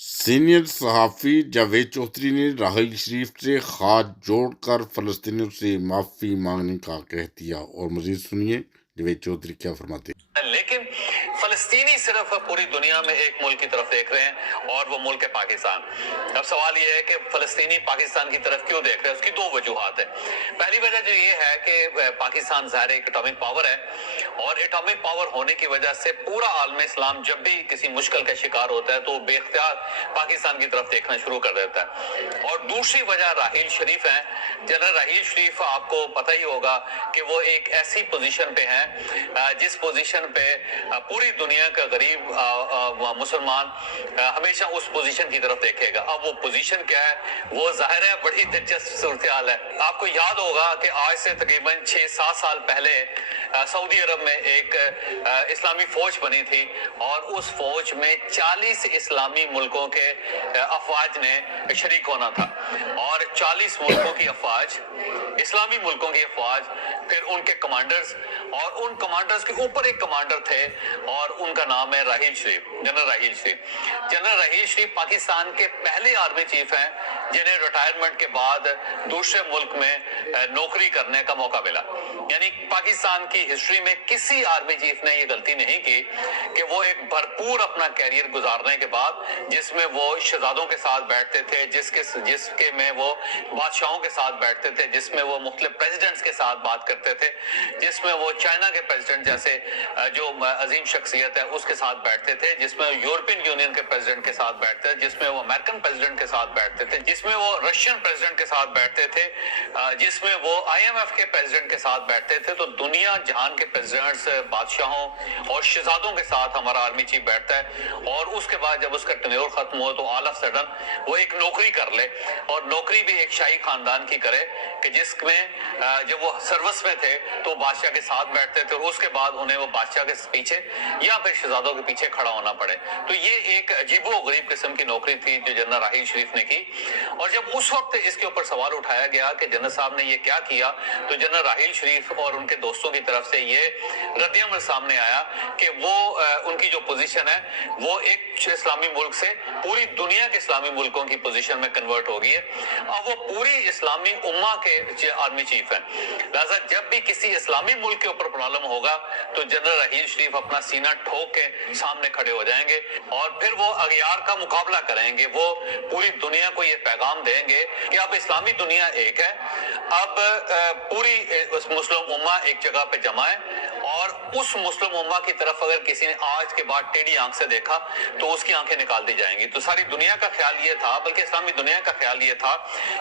Senior सहाफ़ी जावेद चौधरी ने राहील शरीफ से हाथ जोड़कर फ़लस्तीनियों से माफ़ी मांगने का कह दिया। और मज़ीद सुनिए जावेद चौधरी क्या फरमाते हैं। लेकिन फलस्तीनी सिर्फ पूरी दुनिया में एक मुल्क की तरफ देख रहे हैं और वो मुल्क है पाकिस्तान। अब सवाल ये है कि फलस्तीनी पाकिस्तान की तरफ क्यों देख रहे हैं। उसकी दो वजूहात है। पहली वजह जो ये है कि पाकिस्तान ज़ाहिर एक एटॉमिक पावर है और एटॉमिक पावर होने की वजह से पूरा आलम इस्लाम जब भी किसी मुश्किल का शिकार होता है तो बेख्तियार पाकिस्तान की तरफ देखना शुरू कर देता है। और दूसरी वजह राहील शरीफ है। जनरल राहील शरीफ आपको पता ही होगा कि वो एक ऐसी पोजीशन पे हैं जिस पोजीशन पे पूरी दुनिया का गरीब मुसलमान हमेशा उस पोजीशन की तरफ देखेगा। अब वो पोजीशन क्या है वो जाहिर है बड़ी दिलचस्प सूरत हाल है। आपको याद होगा कि आज से तकरीबन 6-7 साल पहले सऊदी अरब में एक इस्लामी फौज बनी थी और उस फौज में 40 इस्लामी मुल्कों के अफवाज ने शरीक होना था और 40 मुल्कों की अफवाज, इस्लामी मुल्कों की अफवाज, फिर उनके कमांडर्स और उन कमांडर्स के ऊपर एक कमांडर थे और उनका नाम है राहील शरीफ, जनरल राहील शरीफ। जनरल राहील शरीफ पाकिस्तान के पहले आर्मी चीफ हैं जिन्हें रिटायरमेंट के बाद दूसरे मुल्क में नौकरी करने का मौका मिला। यानी पाकिस्तान की हिस्ट्री में किसी आर्मी चीफ ने ये गलती नहीं की कि वो एक भरपूर अपना कैरियर गुजारने के बाद जिसमें वो शहजादों के साथ बैठते थे, जिसके में वो बादशाहों के साथ बैठते थे, जिसमें वो मुख्तलिफ प्रेसिडेंट्स के साथ बात करते थे, जिसमें वो चाइना के प्रेसिडेंट जैसे जो अजीम शख्सियत है उसके साथ बैठते थे, जिसमें यूरोपियन यूनियन के प्रेसिडेंट के साथ बैठते थे, जिसमें वो अमेरिकन प्रेसिडेंट के साथ बैठते थे, जिसमें वो रशियन प्रेसिडेंट के साथ बैठते थे, जिसमें वो IMF के प्रेसिडेंट के साथ बैठते थे। तो दुनिया जहान के प्रेसिडेंट्स, बादशाहों और शहजादों के साथ हमारा आर्मी चीफ बैठता है और उसके बाद जब उसका टेन्योर खत्म हो तो ऑल ऑफ सडन वो एक नौकरी कर ले और नौकरी भी एक शाही खानदान की करे कि जिसमें जब वो सर्विस में थे तो बादशाह के साथ बैठते थे और उसके बाद उन्हें वो बादशाह के पीछे या फिर शहजादों के पीछे खड़ा होना पड़े। तो ये एक अजीबो गरीब किस्म की नौकरी थी जो जनरल राहील शरीफ ने की। और जब उस वक्त इसके ऊपर सवाल उठाया गया कि जनरल साहब ने ये क्या किया तो जनरल राहील शरीफ और उनके दोस्तों की तरफ से ये रद्द-ए-अमल सामने आया कि वो उनकी जो पोजीशन है वो एक इस्लामी मुल्क से पूरी दुनिया के इस्लामी मुल्कों की पोजीशन में कन्वर्ट हो गई है। अब वो पूरी इस्लामी उम्मा के आर्मी चीफ हैं। लिहाजा जब भी किसी इस्लामी मुल्क के ऊपर प्रॉब्लम होगा तो जनरल राहील शरीफ अपना सीना ठोक के सामने खड़े हो जाएंगे और फिर वो अगयार का मुकाबला करेंगे। वो पूरी दुनिया को ये पैगाम देंगे कि अब इस्लामी दुनिया एक है, अब पूरी उस मुस्लिम उम्मा एक जगह पे जमा है और उस मुस्लिम उम्मा की तरफ अगर किसी ने आज के बाद टेढ़ी आंख से देखा तो उसकी आंखें निकाल दी जाएंगी। तो सारी दुनिया का ख्याल ये था, बल्कि इस्लामी दुनिया का ख्याल ये था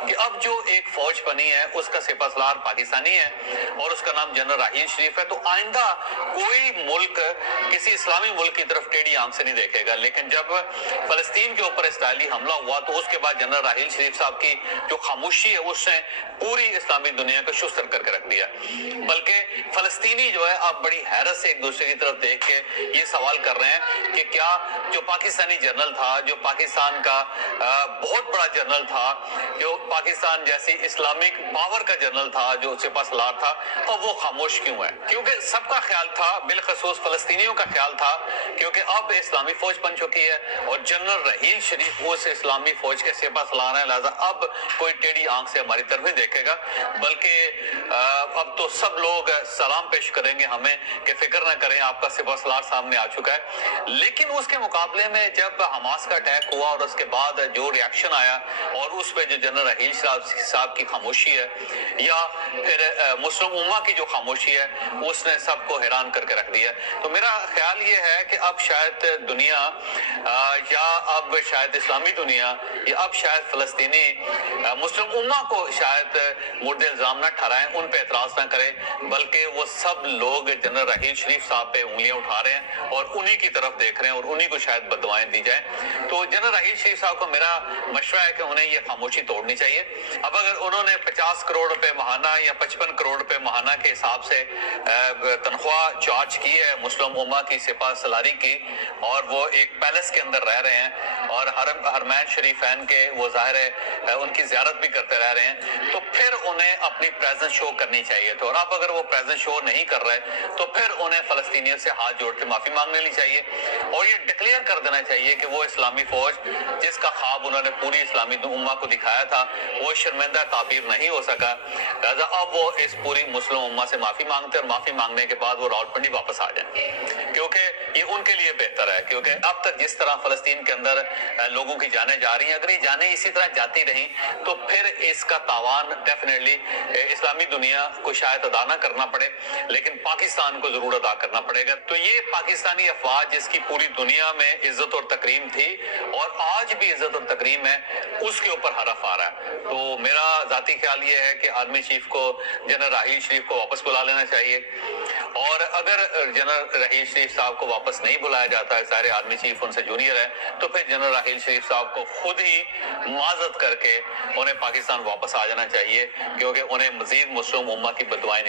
कि अब जो एक फौज बनी है उसका सिपहसालार पाकिस्तानी है और उसका नाम जनरल राहील शरीफ है। तो आइंदा कोई मुल्क किसी इस्लामी मुल्क की तरफ टेढ़ी आंख से नहीं देखेगा। लेकिन जब फलस्तीन के ऊपर इसराइली हमला हुआ तो उसके बाद जनरल राहील शरीफ साहब की जो खामोशी है उसने पूरी इस्लामी दुनिया को शुस्तर करके रख दिया। बल्कि फलस्तीनी जो है अब बड़ी हैरत से एक दूसरे की तरफ देख के ये सवाल कर रहे हैं कि क्या जो पाकिस्तानी जनरल था, जो पाकिस्तान का बहुत बड़ा जनरल था, जो पाकिस्तान जैसी इस्लामिक पावर का जनरल था, जो सिपहसालार था, तो वो खामोश क्यों है? क्योंकि सबका ख्याल था, बिलखसूस फलस्तीनियों का ख्याल था, क्योंकि अब इस्लामी फौज बन चुकी है और जनरल राहील शरीफ उस इस्लामी फौज के सिपहसालार हैं। लिहाजा अब कोई टेढ़ी आंख से हमारी तरफ नहीं देखेगा, बल्कि अब तो सब लोग सलाम पेश करेंगे हमें कि फिक्र न करें, आपका सिपहसालार सामने आ चुका है। लेकिन उसके मुकाबले में जब हमास का अटैक हुआ और उसके बाद जो रिएक्शन आया और उस पे जो जनरल राहील साहब की खामोशी है या फिर मुस्लिम उम्मा की जो खामोशी है उसने सबको हैरान करके रख दिया। तो मेरा ख्याल ये है कि अब शायद दुनिया या अब शायद इस्लामी दुनिया या अब शायद फलस्तीनी मुस्लिम उम्मा को शायद मुर्दे इल्जाम न ठहराएं, उन पे एतराज न करें, बल्कि वो सब लोग जनरल राहील शरीफ साहब पे उंगलियां उठा रहे हैं और उन्हीं की तरफ देख रहे हैं और उन्हीं को शायद बददुआएं दी जाए। तो जनरल राहील शरीफ साहब को मेरा मशवरा है कि उन्हें ये खामोशी तोड़नी चाहिए। अब अगर उन्होंने 50 करोड़ रुपए महाना या 55 करोड़ रुपए महाना के हिसाब से तनख्वाह चार्ज की है मुस्लिम उम्मा की सिपहसालारी की और वो एक पैलेस के अंदर रह रहे हैं और हरमैन शरीफैन के वो जाहिर है उनकी ज़ियारत भी करते रह रहे हैं, तो फिर उन्हें अपनी प्रेजेंस शो करनी चाहिए। तो और अब अगर वो प्रेजेंस शो नहीं कर रहे तो फिर उन्हें फलस्तीनियों से हाथ जोड़ के माफी मांग लेनी चाहिए और ये डिक्लेयर कर देना चाहिए कि वो इस्लामी फौज जिसका ख्वाब उन्होंने पूरी इस्लामी उम्मा को दिखाया था वो शर्मिंदा ताबीर नहीं हो सका, लिहाजा अब वो इस पूरी मुस्लिम उम्मा से माफ़ी मांगते हैं और माफ़ी मांगने के बाद वो रावलपिंडी वापस आ जाएं, क्योंकि ये उनके लिए बेहतर है। क्योंकि अब तक जिस तरह फ़लस्तीन के अंदर लोगों की जानें जा रही हैं, अगर ये जानें इसी तरह जाती रहीं तो फिर इसका तावान डेफिनेटली इस्लामी दुनिया को शायद अदा ना करना पड़े, लेकिन पाकिस्तान को ज़रूर अदा करना पड़ेगा। तो ये पाकिस्तानी अफवाज जिसकी पूरी दुनिया में इज्जत और तकरीम थी और आज भी इज्जत और तकरीम है, उसके ऊपर हरफ आ रहा है। तो मेरा ज़ाती ख्याल ये है कि आर्मी चीफ को जनरल राहील शरीफ को वापस बुला लेना चाहिए, और अगर जनरल राहील शरीफ साहब को वापस नहीं बुलाया जाता है, सारे आर्मी चीफ उनसे जूनियर है, तो फिर जनरल राहील शरीफ साहब को खुद ही माजत करके उन्हें पाकिस्तान वापस आ जाना चाहिए, क्योंकि उन्हें मजीद मुस्लिम उम्मा की बदुआएं नहीं